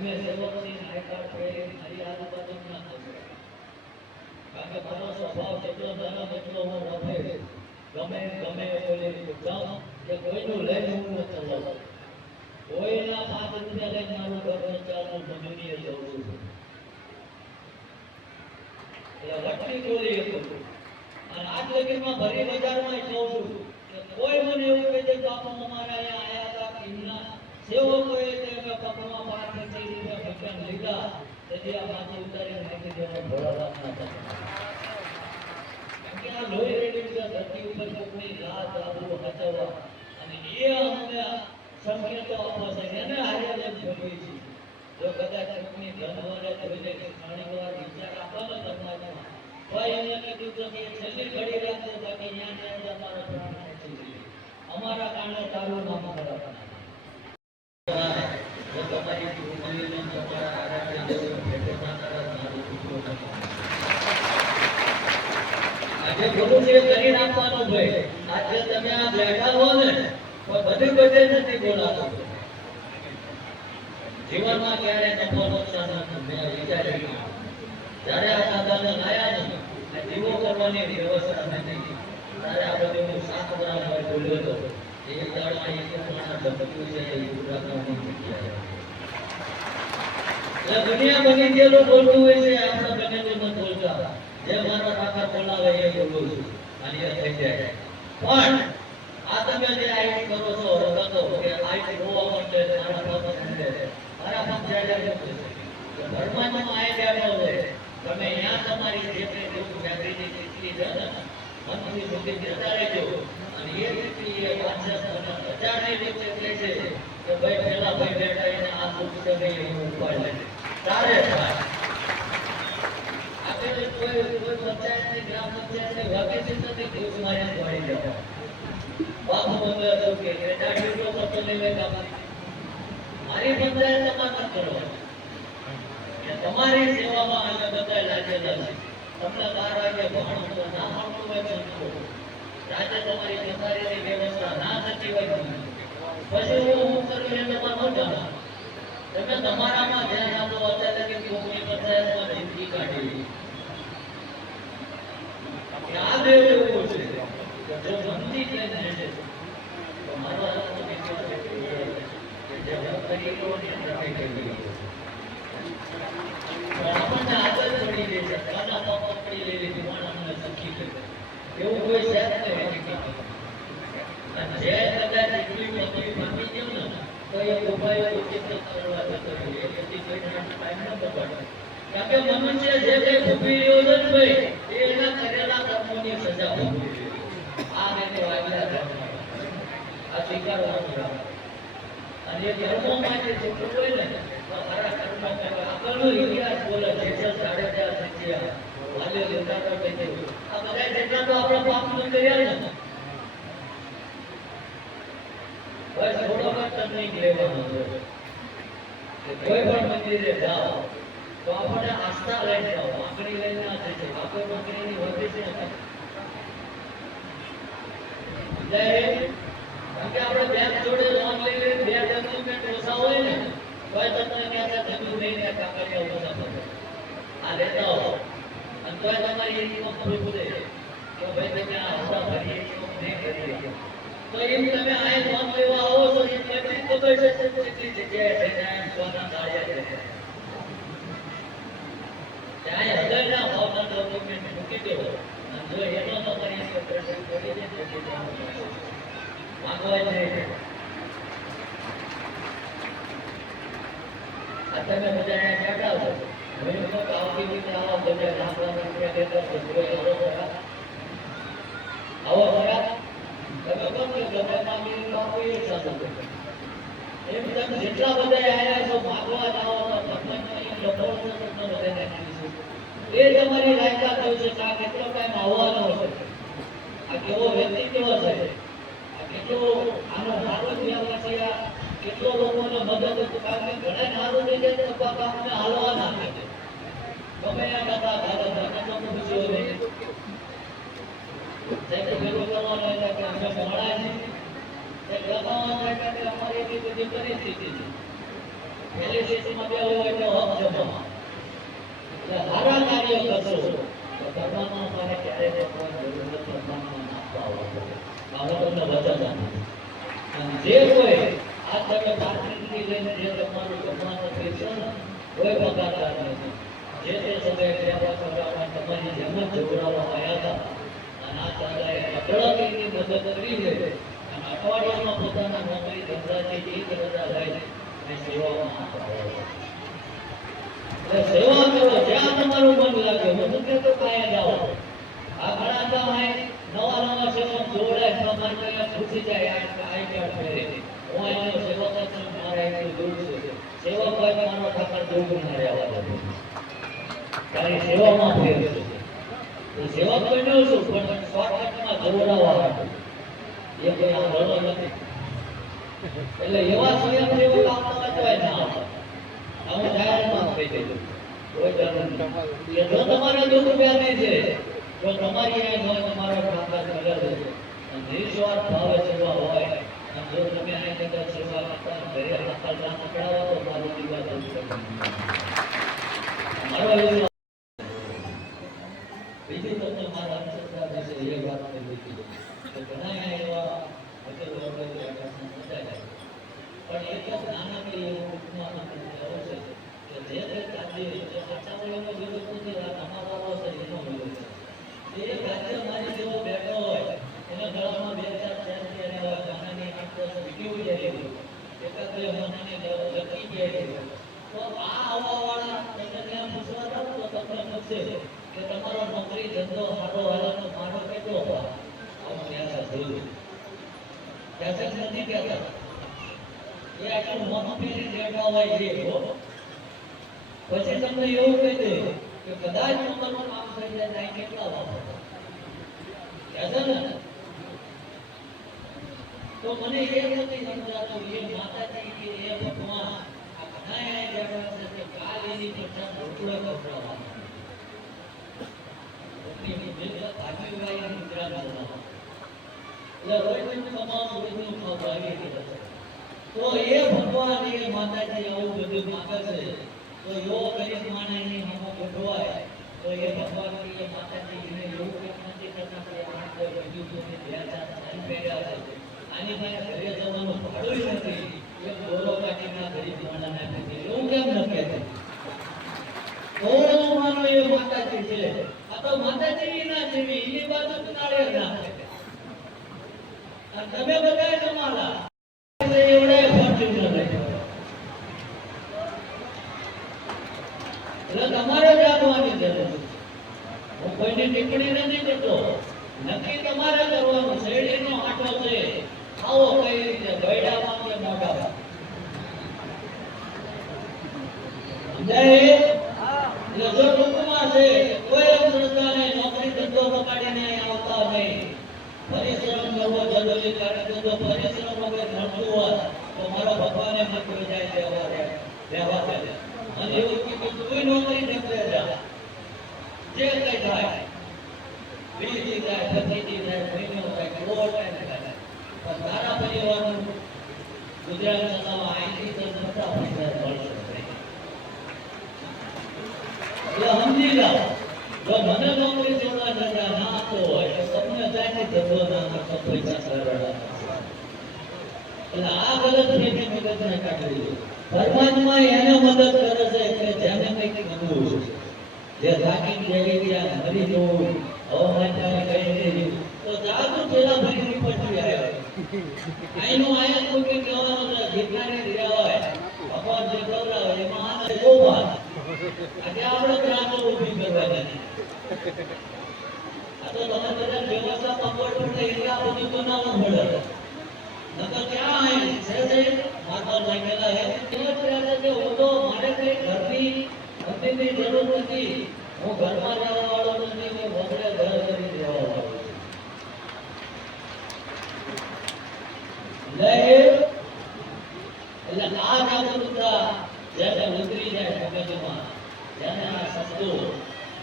અમે સેવકની નાયકા ફેરી મારી આજુબાજુ ના થશે કારણ કે મારો સ્વભાવ જેટલો નરમ એટલો હું રફે ગમે ગમે બોલી જાઉં કે કોઈનું લઈને હું ન ચલાવું કોઈના 5 રૂપિયા લઈને મારું ઘર ચાલુ મજૂરીએ જઉં છું એટલે વટકી બોલી હતું અને આજ લગીમાં ભરી બજારમાં જઉં છું કે કોઈ મને એવું કહે છે બાપુ અમારા અહીંયા આયા હતા કિમના સેવકોએ તે પકડવા પાર નથી ભગવાન લીધા તેથી આ માથું ઉતારી નાખી દેવા ભોળાનાથ ના કે આ લોહી રેડી છે ધરતી ઉપર કોકની રાત આબરૂ બચાવવા અને એ અમને સંકેતો આપો છે એને હારે જોઈ છે જો કદાચ કોકની ધનવારે જોઈને ઘણીવાર વિચાર આપવાનો તમારામાં ભાઈ એને કીધું કે છેલ્લી ઘડી રાખજો બાકી ત્યાં અમારા પ્રાણ નથી અમારા કારણે તારું નામ ખરાબ જો તમારી ભૂમિનો તમારા આરાધ્ય દેવ ભેટો ના કરે મારું આજે થોડું જે કરી નાખવાનું ભાઈ આજે તમે આ બેઠા હો ને તો બધી બધે નથી બોલાતું જીવનમાં ક્યારે નફો નુકસાન મેં વિચાર્યું જ્યારે આ દાદાને લાયા ને આ દીવો કરવાની વ્યવસ્થા નથી ત્યારે આ બધું 7 ગ્રામ હોય બોલ્યો હતો એ દાડા એક માણસ ધબક્યું છે એ ઉડાડવાની જગ્યાએ એટલે દુનિયા બની ગયેલું બોલતું હોય છે આપણે બનેલું ન બોલતા જે મારા કાકા બોલાવે એ બોલું છું અને એ થઈ જાય પણ આ તમે જે આઈટી કરો છો રગતો કે આઈટી હોવા માટે મારા બાપા સમજે મારા બાપ જાય ધર્મમાં આઈડિયા નો છે તમે અહીંયા તમારી જે કંઈ દુઃખ જાગૃતિ કેટલી છે ને મનથી સુધી જતા રહેજો અને એ રીતે એ વાંચન બજારની રીતે કહે છે કે ભાઈ પેલા ભાઈ બેઠા એને આ દુઃખ છે ભાઈ હું ઉપાડ લે તારે આપણે કોઈ પંચાયતની ગ્રામ પંચાયતની વેકેશન નથી દુઃખ મારે વાળી જવા બાપુ મને હતું કે દાઢી તો કરતો લેવે કામ મારી પંચાયત તમારે કરો તમારી સેવામાં અમે બધા લાગેલા છે તમને 12 વાગે ભણવું તો ના ભણવું હોય તો રાતે તમારી જમારીની વ્યવસ્થા ના થતી હોય પછી હું કરું એ તમારે ન જાણો તમે તમારામાં ધ્યાન આપો અત્યારે કે કોઈની પંચાયતમાં જિંદગી કાઢી યાદ એવું છે જો જમતી થઈને રહેશે તો મારો વિશ્વાસ છે કે જે હું કરી લો ને તમે કરી આપણને આદત પડી ગઈ છે કાના પાપ પડી લઈ લીધી પણ અમને સખી છે એવું કોઈ શેર નથી અને જે કદાચ એટલી પદવી પામી ગયું ને તો એ ઉપાય ઉચિત કરવા જતો રહે એથી કોઈ ટાઈમ ન બગાડે કારણ કે મનુષ્ય જે કંઈ ભોગવી રહ્યો છે ભાઈ એના કરેલા કર્મોની સજા ભોગવી આ રીતે વાગ્યા આ સ્વીકારવાનું અને એ કર્મોમાં જે છૂટું હોય ને તો મારા કર્મ આગળનો ઇતિહાસ બોલે છે 4.5 થયા વાલે લેતા કહે છે આ બધા જેટલા તો આપણા પાપ ન કર્યા ને બસ થોડો વખત નહીં લેવાનો છે કોઈ પણ મંદિરે જાઓ તો આપણે આસ્થા લઈને જાઓ આંકડી લઈને ના થઈ જાય આપણે આંકડીની વધે છે કારણ કે આપણે બેંક જોડે લોન લઈ લઈએ 2 ડોક્યુમેન્ટ ઓછા હોય ને કોઈ તમને ક્યાં જમીન લઈને કાગળિયા ઓછા પડે આ લેતા હો અને તોય તમારી ઇન્કમ પૂરી પૂરે તો ભાઈ તમે આ હપ્તા ભરી ઇન્કમ નહીં કરી તો એમ તમે આ લોન લેવા આવો તો એ કેટલી ખબર છે કેટલી જગ્યાએ જઈને સોના દાળિયા છે ત્યાં હજારના ભાવના ડોક્યુમેન્ટ મૂકી દો અને જો એનો તમારી ઇન્કમ પ્રેશર કરી દે તો માંગવા જાય આ તમે બધા બેઠા છો હવે તો આવતી રીતે આવો બધા ગામડા રૂપિયા દેતા છો આવો ખરા તમે કોણ કે તમે માંગી બાપુ એ સાચું એમ તમે જેટલા બધા આવ્યા છો માગવા જાઓ તો તમને લખો છો તમને બધાને કીધું એ તમારી લાયકાત હોય છે કે આ કેટલો ટાઈમ આવવાનો છે આ કેવો વ્યક્તિ કેવો છે આ કેટલો આનો સારો વ્યવહાર છે કેટલો લોકોને મદદ કારણ કે ઘણા નારું થઈ જાય તો કામને હાલવા ના આપે ગમે આ દાદા ભારત કેટલો પૂછ્યો નહીં જેને પેલું કરવાનો એટલે કે અમે ભણા છે એ લગાવવાનો એટલે કે અમારી એવી બધી પરિસ્થિતિ છે પહેલી સ્થિતિમાં બેહવું એટલે હક જમા. એટલે સારા કાર્ય કરશો તો પરમાત્મા પાસે ક્યારેય કોઈ જરૂર નથી. પરમાત્મા આપવા આવતો. આ હું તમને વચન આપું. અને જે કોઈ આ તમે પાર્કિંગથી લઈને જે તમારું જમવાનું પૈસો ને કોઈ પગારદાર નથી. જે તે સમયે સેવા કરવા તમારી જેમ જ જોડાવા આવ્યા હતા. અને આ દાદાએ અકળાવીની મદદ કરી છે. અને અઠવાડિયામાં પોતાના નોકરી ધંધાથી એક રજા લઈને અને સેવામાં આપવા આવ્યા છે. એટલે સેવા કરો જ્યાં તમારું મન લાગે. હું નથી તો કાંઈ જાઓ. આ ઘણા ગામ નવા નવા સેવક જોડાય સમાજ કયા પૂછી જાય આઈ કાર્ડ ફેરે. હું એનો સેવક છું મારે એટલું દુઃખ છે. સેવક હોય મારો ઠાકર દુઃખ ના રહેવા દે. તારી સેવામાં ફેર છે. તો સેવક બન્યો છું પણ શોર્ટકટમાં જોડાવા માટે એ કોઈ આ રડો નથી. એટલે એવા સ્વયંસેવક આપવા જોઈએ ના હું જાહેરમાં કહી દઉં કોઈ ડર નથી. એ જો તમારે ₹2 છે જો તમારી આ હોય તમારો ઠાકર કલર છે અને નિસ્વાર્થ ભાવે સેવા હોય અને જો તમે આ કદાચ સેવા કરતા ઘરે હાથ ના પકડાવો તો મારું દીવા મારો બીજું તમને મારા અંતરતા વિશે એ વાત કરી કે ઘણા એવા વકીલો પણ એક નાનકડી એવું ઉપમા આવશે કે જે તે કાર્ય જે પચાવવાનો વિરોધ નથી અમારો છે એનો વિરોધ છે. એ કાર્ય મારી જેવો બેઠો હોય એના ગળામાં 2-4 ચેન છે અને ગાનાની 8-10 વિડીયો જાય એકાદ મનાને લખી જાય તો આ આવવાવાળા તમને ત્યાં પૂછવા જાવ તો તમને પૂછશે કે તમારો નોકરી ધંધો સારો હાલનો મારો કેટલો આવું ત્યાં જોયું ત્યાં નથી કહેતા એ આટલું મોટું ફેરી બેઠા હોય એ પછી તમને એવું કહી દે કે કદાચ તમારું કામ થઈ જાય ત્યાં કેટલા વાપરો કહેશે ને તો મને એ નથી સમજાતું એ માતાજી કે એ ભગવાન આ ઘણા બેઠા છે કે કાલ એની કરતા રોટલો ખવડાવવા તો એ ભગવાન એ માતાજી આવું બધું માંગે છે તો યો ગરીબ માણસની હમો ગોઠવાય તો એ ભગવાન એ માતાજી એને એવું કેમ નથી કરતા કે આ કોઈ બીજું કોઈ 2-4 સારી પહેર્યા છે આની પાસે ઘરે જવાનું ભાડું નથી એ બોલો કાઢીના ગરીબ માણસને નથી એવું કેમ ન કહેતા તો માનો એ માતાજી છે. આ તો માતાજી ના જેવી એની બાજુ નાળે ના અને તમે બધા તમારા એવડે ફોર્ચ્યુનર એટલે તમારે જાગવાની જરૂર. હું કોઈની ટિપ્પણી નથી કરતો. નક્કી તમારે કરવાનું. શેરડીનો આટો છે આવો કઈ રીતે ગયડામાં કે મોઢામાં એટલે જો ટૂંકમાં છે કોઈ અંધશ્રદ્ધાને નોકરી ધંધો પકડીને આવતા નહીં. પરિશ્રમ કરવો જરૂરી કારણ કે જો પરિશ્રમ વગર મળતું હોય તો મારા ભગવાને મત જાય રહેવા દે અને એવું કે કોઈ નોકરી નથી જા જે કઈ થાય 20 થાય 25 થાય મહિનો થાય કરોડ થાય પણ તારા પરિવારનું ગુજરાત ચલાવવા અહીંથી તો મોટા પૈસા મળશે. સમજી જાઓ જો મને નોકરી જોડવા જતા ના આપતો હોય તો તમને જાય ધંધો ના આપતો પૈસા સરળ એટલે આ ગલત રીતે મગજને કાઢવી. પરમાત્મા એને મદદ કરે છે કે જેને કંઈક કરવું છે જે થાકી જેવી ગયા મરી જવું હવામાન કઈ નહીં તો જાદુ પેલા ભરી પડી આવ્યો અહીંનું આયા કોઈ કે કહેવાનું છે ભિખારી રહ્યા હોય ભગવાન જે ગૌરાવે એમાં આને જોવા આજે આપણે ત્રાસો ઊભી કરવાની. આ તો તમે બધા વ્યવસ્થા પકડ પડે એટલે આ બધું બનાવવું પડે. નકર ક્યાં આય છે માતા લાગેલા હે એનો પ્રયાસ છે હું તો મારે કઈ ઘરની જરૂર નથી. હું ઘરમાં રહેવા વાળો નથી. હું વગડે ઘર કરી દેવા વાળો છું. એટલે આ જાગૃતતા જ્યારે ઉતરી જાય મગજમાં જેને આ સસ્તું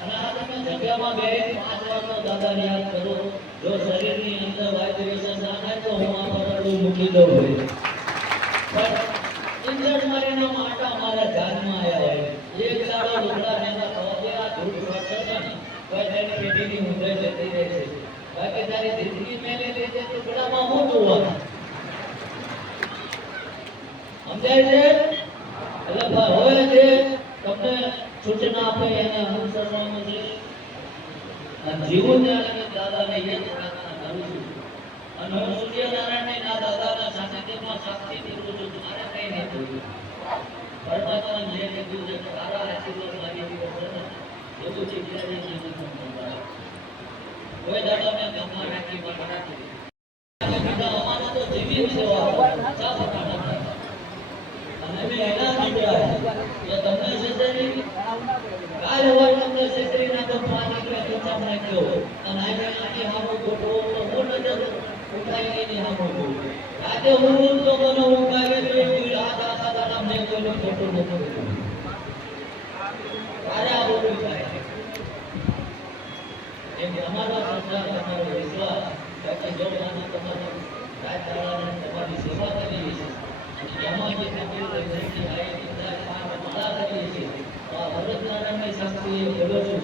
અને આ તમે જગ્યામાં બે 5 વારનો દાદાને યાદ કરો. જો શરીરની અંદર વાઇબ્રેશન ના થાય તો હું આ પરડું મૂકી દઉં પણ ઇન્જર મારીને માટા મારા જાનમાં આયા હોય એક સાડો લુગડા મેના તો આ ધૂળ વરસે છે ને કોઈ તેની પેઢીની ઊંધે જતી રહે છે બાકી તારી જિંદગી મેલે લઈ જાય તો બડામાં મોટું હોય સમજાય છે એટલે હોય છે તમને સૂચના આપે એને અનુસરવાનું છે અને જીવન જાણે દાદાને એ પ્રાર્થના કરું છું અને હું સૂર્યનારાયણને ના દાદાના સાનિધ્યમાં સાક્ષી કરું છું મારે કઈ નહીં થયું પરમાત્માને જે કીધું છે સારા આશીર્વાદ મારી દીધો છે ને એવું જગ્યાએ જીવન કોઈ દાદા મેં ગામમાં રાખી અમારા તો જીવિત સેવા ચા પકાવવા અને મેં એના નીકળ્યા એ તમને શેતરી કાલ હોય તમને શેતરી ના તો પાંચ નીકળે તો નાખ્યો અને આજે આની હામો ગોઠવો તો હું નજર ઉઠાઈ ગઈ હામો ગોઠવો આજે હું તો મને ઉઠાવે તો આ દાદા દાદા મેં કોઈનો ફોટો નતો અરે આ બોલું થાય એમ અમારો સંસાર તમારો વિશ્વાસ બાકી જો માનો તમારો રાજકારણે તમારી સેવા કરી છે એમાં જે તકલીફ થઈ છે આ મદદ કરી છે આ વરદનારાયણની શક્તિએ બોલો છું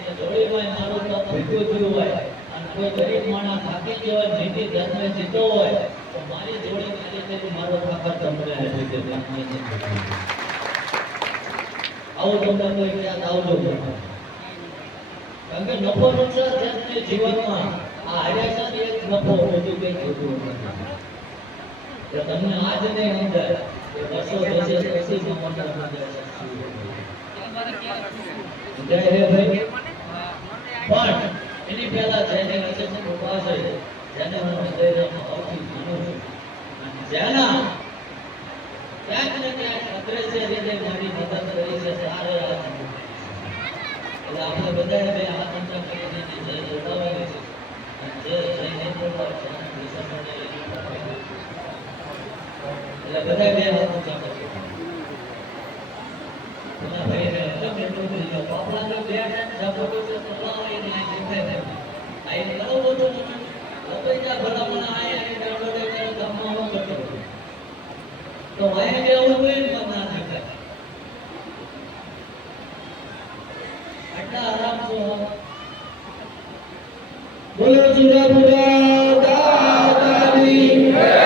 કે જોડીમાં મારો તો ભૂખ્યો થયો હોય અને કોઈ ગરીબ માણસ થાકી ગયો હોય જેથી જન્મે જીતો હોય તો મારી જોડી મારી તે મારો ઠાકર તમને આપી દે આવો તમને કોઈ યાદ આવજો કારણ કે નફો નુકસાન છે જીવનમાં આ હરેશા એક નફો બધું કઈ ખોટું નથી તમને આજ નહીં સમજાય કે વર્ષો જશે પછી જ મને જય હે ભાઈ પણ એની પહેલા જેને વિશે ઉપાસ છે જેને હું હૃદયમાં ભાવથી માનું છું જેના ક્યાંક ને ક્યાંક અદ્રશ્ય રીતે મારી મદદ કરી છે સારે એટલે આપણે બધાએ બે હાથ ઊંચા કરીને જય જોડાવાની છે જે જઈને બોલવા છે એટલે બધા બે હાથ ઊંચા કરી પેલા ભાઈને એટલું બોલ્યો બાપલા તો બે ટાઈમ ઝાપટો છે તો લાવે ને આ દેખાય ને આ એ કરો બધું લોકો ત્યાં ભલા મને આયા ને દડો દે ગામમાં હું કરતો તો વાય કે આવું કોઈ મન ના થાય આટલા આરામ છો બોલો જુદા જુદા દાદાની Hare